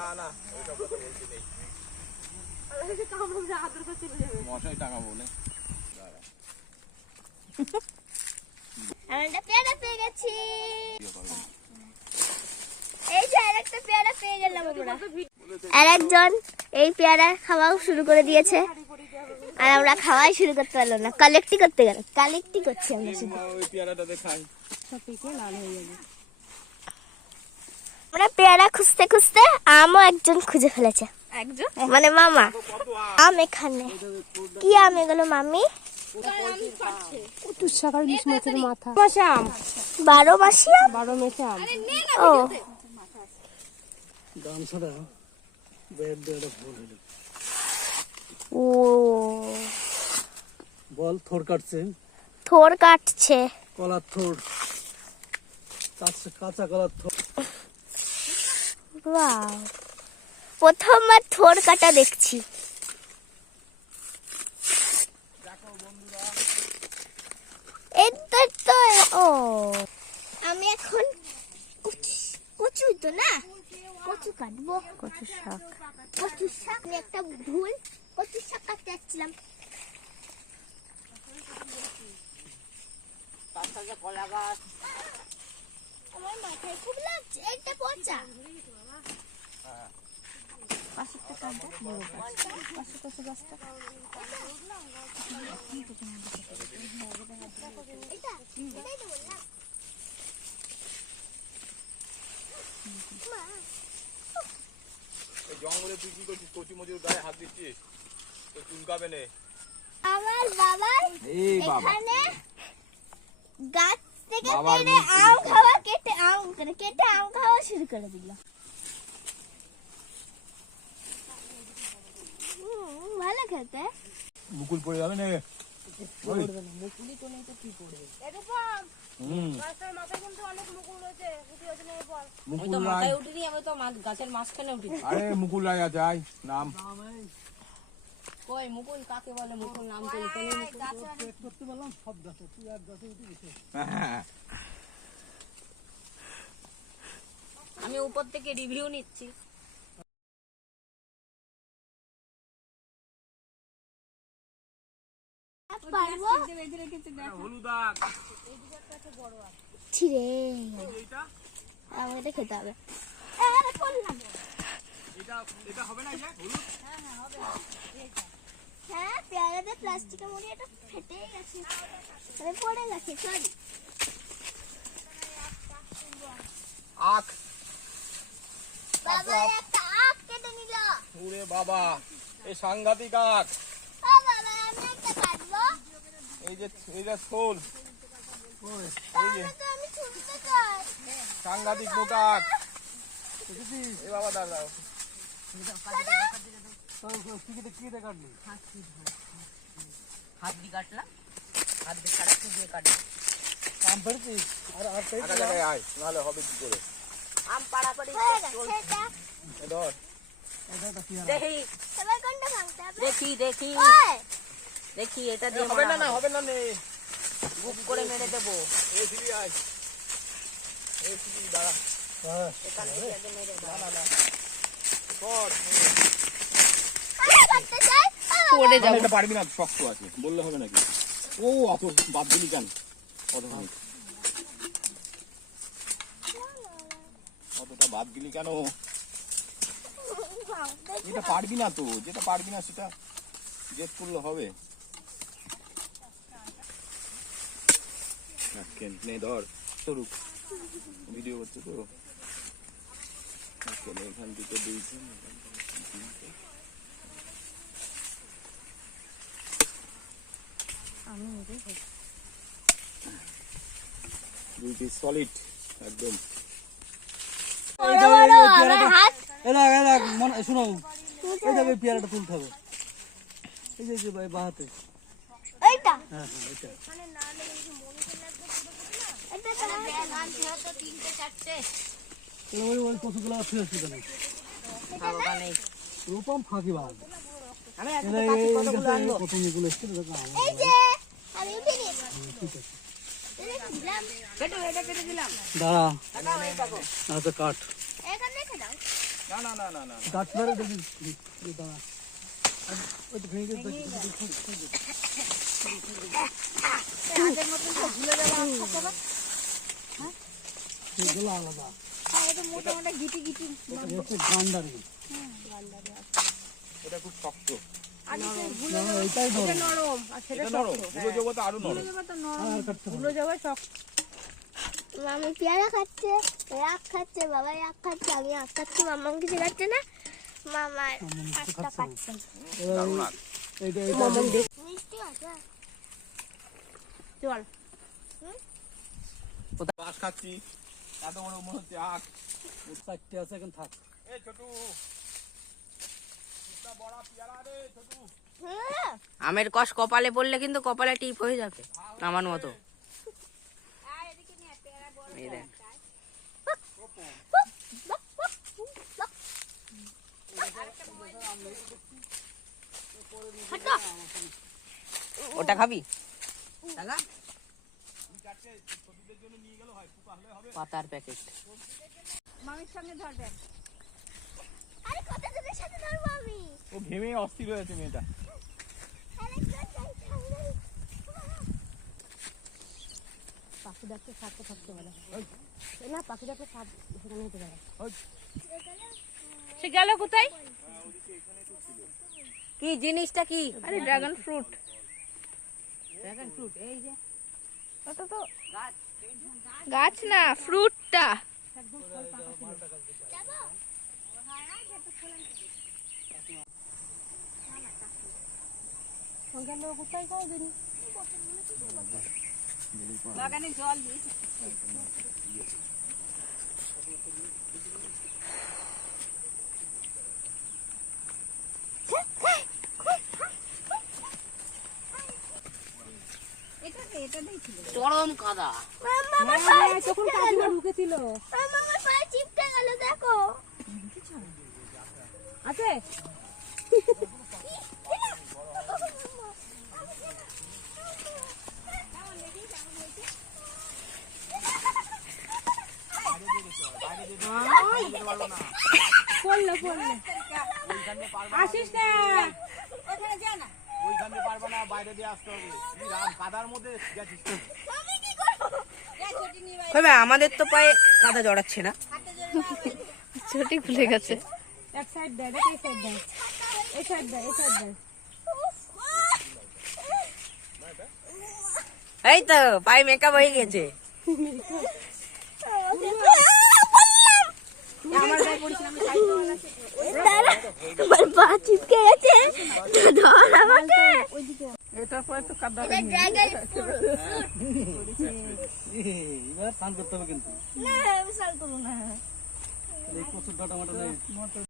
না না ওইসব কথা বলছি নেই মশাই টাঙাবো না আমি পেয়ারা পেয়ে গেছি। এই যে আরেকটা পেয়ারা পেয়ে গেলাম আমরা। আর একজন এই পেয়ারা খাওয়াও শুরু করে দিয়েছে। আর আমরা খাওয়াই শুরু করতে পারল না। কালেক্টই করতে গেল। কালেক্টই করছি আমরা শুধু। ওই পেয়ারাটাতে খাই। আমরা পেয়ারা খুঁজতে খুঁজতে আমও একজন খুঁজে ফেলেছে। একজন? মানে মামা। আম এখানে। কি আম এগুলো মামি? বারো মাসি বারো মেসে আম? ও। বল থোর কাটছে। থোর কাটছে। কলার থোর। কাঁচা কলার থোর। ওয়াও প্রথমবার থোর কাটা দেখছি। তো ও। আমি এখন কচু তো না? কচু কাটবো। কচু শাক। কচু শাক আমি একটা ভুল। কচু শাক কাটতে যাচ্ছিলাম। আমার মাথায় খুব লাগছে। একটা পচা এটা এটাই তো বললাম মা এই জঙ্গলে তুই কি করছিস? কচি মজুর গায়ে হাত দিচ্ছিস? তো চুলকাবে নে। আমার বাবার এখানে গাছ থেকে পেড়ে আম খাওয়া কেটে আম করে কেটে আম খাওয়া শুরু করে দিল। ভালো খেতে। মুকুল পড়ে যাবে না হুম। মুকুল রায় তো মা- গাছের আরে মুকুল রায় আছে আয় নাম। কই মুকুল? কাকে বলে মুকুল? নাম তো করতে পারলাম সব গাছে তুই এক গাছে উঠে গেছে হ্যাঁ আমি উপর থেকে রিভিউ নিচ্ছি। এটা খেতে হবে। এটা এটা হবে না হলুদ? হ্যাঁ পেয়ারাতে প্লাস্টিকের মুড়ি এটা ফেটেই গেছে। মানে পড়ে গেছে সরি আখ। বাবা একটা আখ কেটে নিল। ওরে বাবা এই সাংঘাতিক আখ ও বাবা আমি একটা কাটবো এই যে এই যে থোল তাহলে তো আমি শুনতে চাই সাংঘাতিক মোটা আখ এই বাবা দাঁড়াও। কি কেটে কি দিয়ে কাটলি? হাত দিয়ে কাটলাম। হাত দিয়ে কাটা দিয়ে কাটলাম আম পেরেছিস আর আর পেরেছিস? আটা জায়গায় আয়। নাহলে হবে কি করে? আম পাড়াপাড়ি হয়ে গেছে এটা এ ধর। এটা একটা পেয়ারা। দেখি। এবার কোনটা ভাঙতে হবে? দেখি দেখি। ওই। দেখি এটা দিয়ে হবে না না হবে। না নে। গুপ করে মেরে দেবো। এই সিঁড়ি আয়। এই সিঁড়ি দাঁড়া। হ্যাঁ। এখান থেকে আগে মেরে দাও। না না কর আমি করতে চাই? ও পড়ে মানে এটা পারবি না শক্ত আছে। বললে হবে নাকি? ও অত বাদ দিলি কেন? অত অতটা বাদ দিলি কেন? এটা পারবি না তো। যেটা পারবি না সেটা জেদ করলে হবে। নাকেন, নে ধর সরুক। ভিডিও করছে তো। নাকেন, এখান থেকে দিয়েছি। দুই সলিড একদম। বড় বড় আমার হাত। এলা এলা মনে শোনো। এই যাবে পেয়ারাটা তুলতে হবে। এই যে ভাই বাহাতে হ্যাঁ হ্যাঁ এটা চারটে ওই ওই কতগুলো আছে সেখানে রূপম ফাঁকি বাদ আমি এটা এই এই গাছে কত এগুলো এসছে এই যে আমি উঠে নিয়েছি ঠিক আছে। দাঁড়া। হয়ে আচ্ছা না না না না না। এই দাঁড়া। আর ওই তো ভেঙে গেছে দেখি, দেখি, দেখি, দেখি। আগের মতন তো ভুলে যাওয়া থাকতে হবে এগুলো আলাদা এটা মোটা মোটা গিটি গিটি হচ্ছে গান্ডারি এটা খুব শক্ত আর এটা ভুলে না, এটাই ধরো এটা নরম আর সেটা এটা নরম শক্তগুলো জগতে আরও নরম ভুলে যাওয়া তো নরম আর কাটতে হবে ভুলে যাওয়া শক্ত মামি পেয়ারা খাচ্ছে রাগ খাচ্ছে বাবা রাগ খাচ্ছে আমি রাগ খাচ্ছি মামাম কিছু খাচ্ছে না? এইটা মিষ্টি আছে। চল। বাস খাচ্ছি। এত বড় মনে হচ্ছে আখ চারটে আছে এখন থাক। এ ছোটু হ্যাঁ আমের কষ কপালে পড়লে কিন্তু কপালে টিপ হয়ে যাবে আমার মতো। ওটা খাবি? পাতার প্যাকেট। আরে কত জনের সাথে ধরবো আমি? ও ঘেমে অস্থির হয়েছে মেয়েটা। আরেকজন চাই, পাখি ডাকতে থাকতে থাকতে না পাখি ডাকতে সাপ সেখানে হতে পারে। সে গেল কোথায়? কি জিনিসটা কি? আরে ড্রাগন ফ্রুট। ড্রাগন ফ্রুট এই যে। ওটা তো গাছ। না ফ্রুটটা বাগানে জল দিয়েছে চরম কাদা। মামার পায়ে তখন কাকিমা। ঢুকেছিল? মামার পায়ে চিপকে গেল দেখো। আছে? পড়ল পড়ল আসিস না। ওইখানে পারবে না বাইরে দিয়ে আসতে হবে। কাদার মধ্যে গেছিস আমাদের তো পায়ে কাদা জড়াচ্ছে না। ছুটি খুলে গেছে। এক সাইড দেয় দেখ এই সাইড দেয়। এই সাইড দেয় এই সাইড দেয়। এই তো পায়ে মেকআপ হয়ে গেছে। আমার গায়ে না, আমি side দিয়ে বলাচ্ছি। দাঁড়া আমার পা চিপকে গেছে। ধর আমাকে। এটার পরে তো কাদা এটা ড্রাগন এবার স্নান করতে হবে কিন্তু। না আমি সাল করব না। এই প্রচুর ডাটা মাটা নেই।